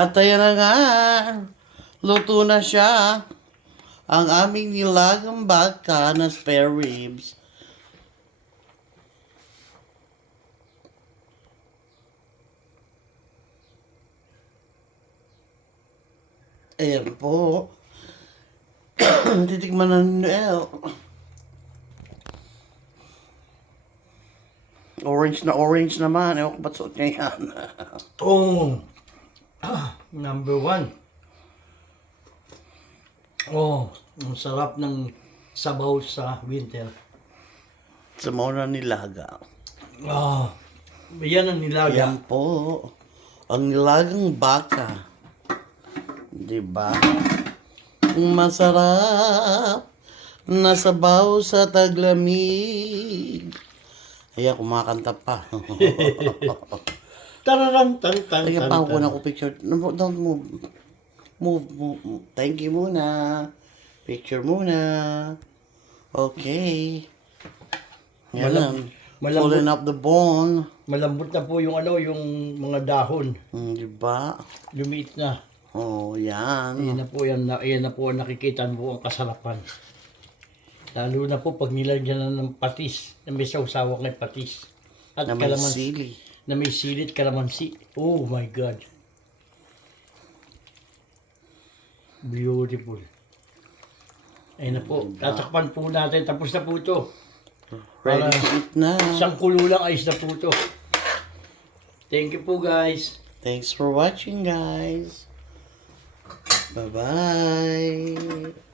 At ayan na nga, luto na siya. Ang aming nilagang baka na spare ribs. Ayan po. Titikman na ni Noel. Orange naman. Ewan ko ba't suot niya yan. Oh, number one. Oh, ang sarap ng sabaw sa winter. Sa mga nilaga. Ah, yan ang nilaga. Ayan po. Ang nilagang baka. Diba? Masarap na sabaw sa taglamig. Ayan, kumakanta pa. Tararantang. Teka pa ako na ko picture. No, don't move. Move. Thank you muna. Picture muna. Okay. Yan lang. Pulling up the bone. Malambot na po yung yung mga dahon. Diba? Lumiit na. Oh, yan. Ayan na po ang nakikita mo ang kasarapan. Lalo na po pag nilagyan na ng patis, na may sawsawak na patis. At Na may sili. Na may silit kalamansi. Oh my God. Beautiful. Ayun na po. Tatakpan po natin. Tapos na po ito. Ready to eat na. Isang kulo lang ayos na po ito. Thank you po guys. Thanks for watching, guys. Bye-bye.